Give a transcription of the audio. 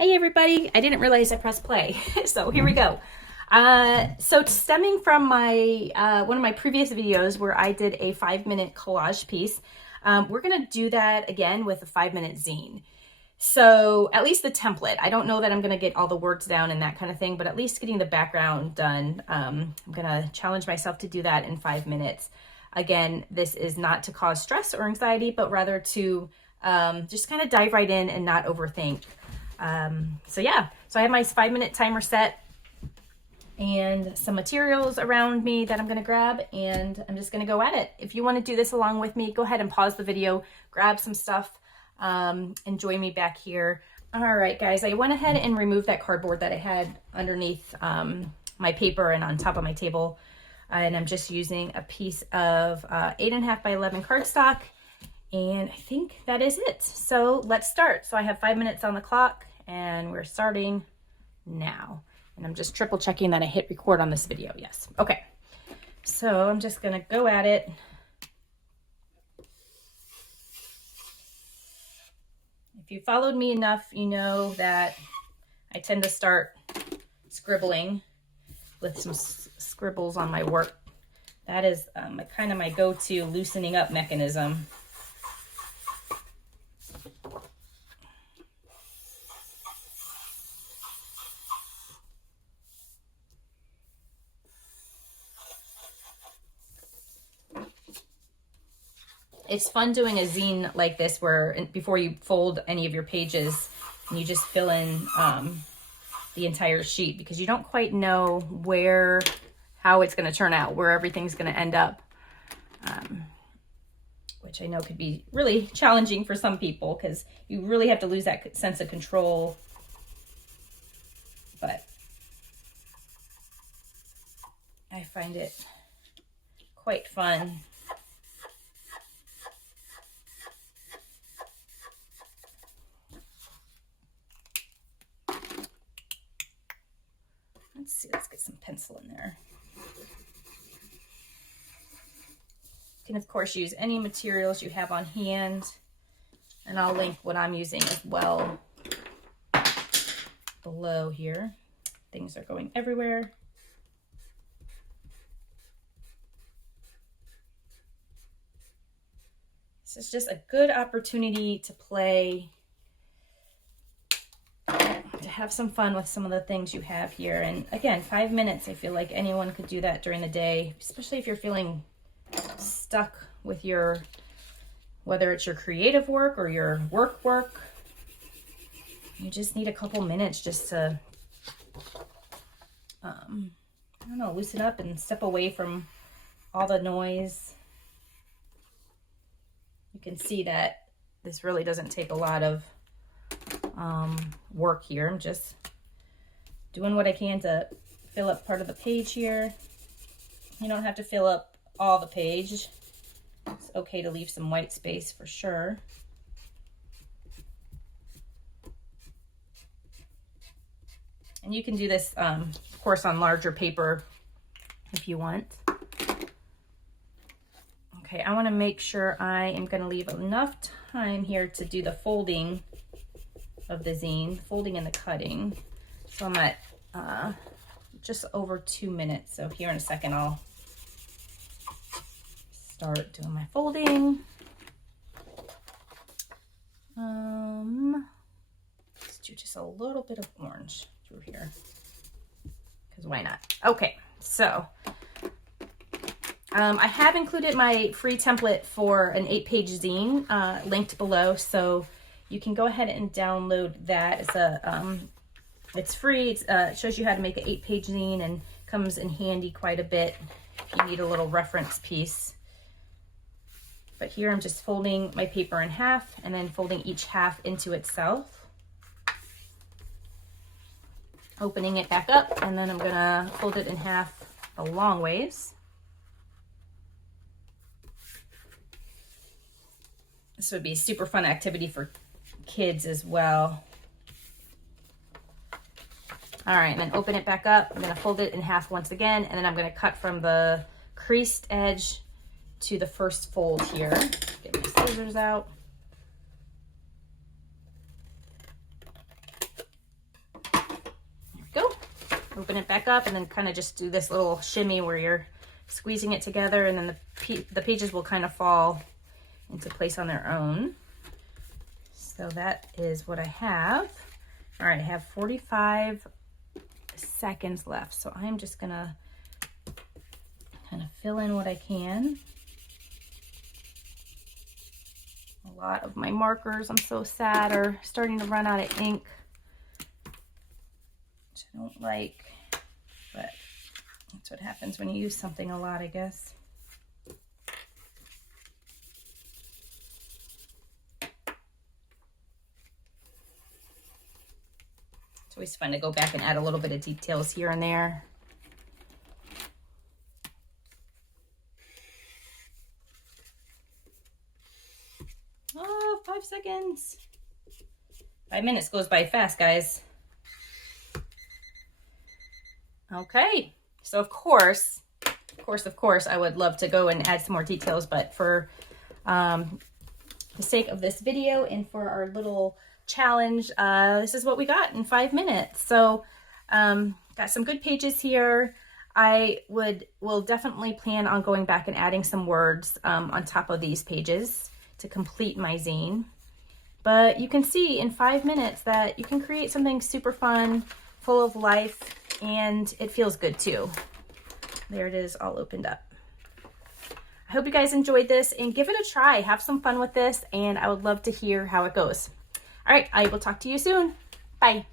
Hey everybody, I didn't realize I pressed play. So here we go. So stemming from my one of my previous videos where I did a 5-minute collage piece, we're gonna do that again with a 5-minute zine. So at least the template. I don't know that I'm gonna get all the words down and that kind of thing, but at least getting the background done. I'm gonna challenge myself to do that in 5 minutes. Again, this is not to cause stress or anxiety, but rather to just kind of dive right in and not overthink. So yeah, so I have my 5-minute timer set and some materials around me that I'm going to grab, and I'm just going to go at it. If you want to do this along with me, go ahead and pause the video, grab some stuff, and join me back here. All right, guys, I went ahead and removed that cardboard that I had underneath my paper and on top of my table. And I'm just using a piece of 8.5 by 11 cardstock. And I think that is it. So let's start. So I have 5 minutes on the clock and we're starting now. And I'm just triple checking that I hit record on this video. Yes. Okay. So I'm just going to go at it. If you followed me enough, you know that I tend to start scribbling with some scribbles on my work. That is kind of my go-to loosening up mechanism. It's fun doing a zine like this where before you fold any of your pages, you just fill in the entire sheet because you don't quite know how it's going to turn out, where everything's going to end up, which I know could be really challenging for some people because you really have to lose that sense of control. But I find it quite fun. Let's see, let's get some pencil in there. You can, of course, use any materials you have on hand, and I'll link what I'm using as well below here. Things are going everywhere. This is just a good opportunity to play, to have some fun with some of the things you have here. And again, 5 minutes, I feel like anyone could do that during the day, especially if you're feeling stuck with whether it's your creative work or your work. You just need a couple minutes just to, I don't know, loosen up and step away from all the noise. You can see that this really doesn't take a lot of work here. I'm just doing what I can to fill up part of the page here. You don't have to fill up all the page. It's okay to leave some white space for sure. And you can do this, of course, on larger paper if you want. Okay, I want to make sure I am going to leave enough time here to do the folding of the zine, folding and the cutting. So I'm at just over 2 minutes. So here in a second, I'll start doing my folding. Let's do just a little bit of orange through here, because why not? Okay, so I have included my free template for an 8-page zine linked below, so you can go ahead and download that. It's free. It shows you how to make an 8-page zine and comes in handy quite a bit if you need a little reference piece. But here I'm just folding my paper in half and then folding each half into itself. Opening it back up, and then I'm gonna fold it in half the long ways. This would be a super fun activity for kids as well. All right, and then open it back up. I'm gonna fold it in half once again, and then I'm gonna cut from the creased edge to the first fold here. Get my scissors out. open it back up, and then kind of just do this little shimmy where you're squeezing it together, and then the pages will kind of fall into place on their own. So that is what I have. All right, I have 45 seconds left. So I'm just gonna kind of fill in what I can. A lot of my markers, I'm so sad, are starting to run out of ink, which I don't like, but that's what happens when you use something a lot, I guess. It's always fun to go back and add a little bit of details here and there. Oh, 5 seconds. 5 minutes goes by fast, guys. Okay, so of course, I would love to go and add some more details, but for the sake of this video and for our little challenge, this is what we got in 5 minutes. So got some good pages here. I will definitely plan on going back and adding some words on top of these pages to complete my zine. But you can see in 5 minutes that you can create something super fun, full of life, and it feels good too. There it is, all opened up. I hope you guys enjoyed this, and give it a try. Have some fun with this, and I would love to hear how it goes. All right, I will talk to you soon. Bye.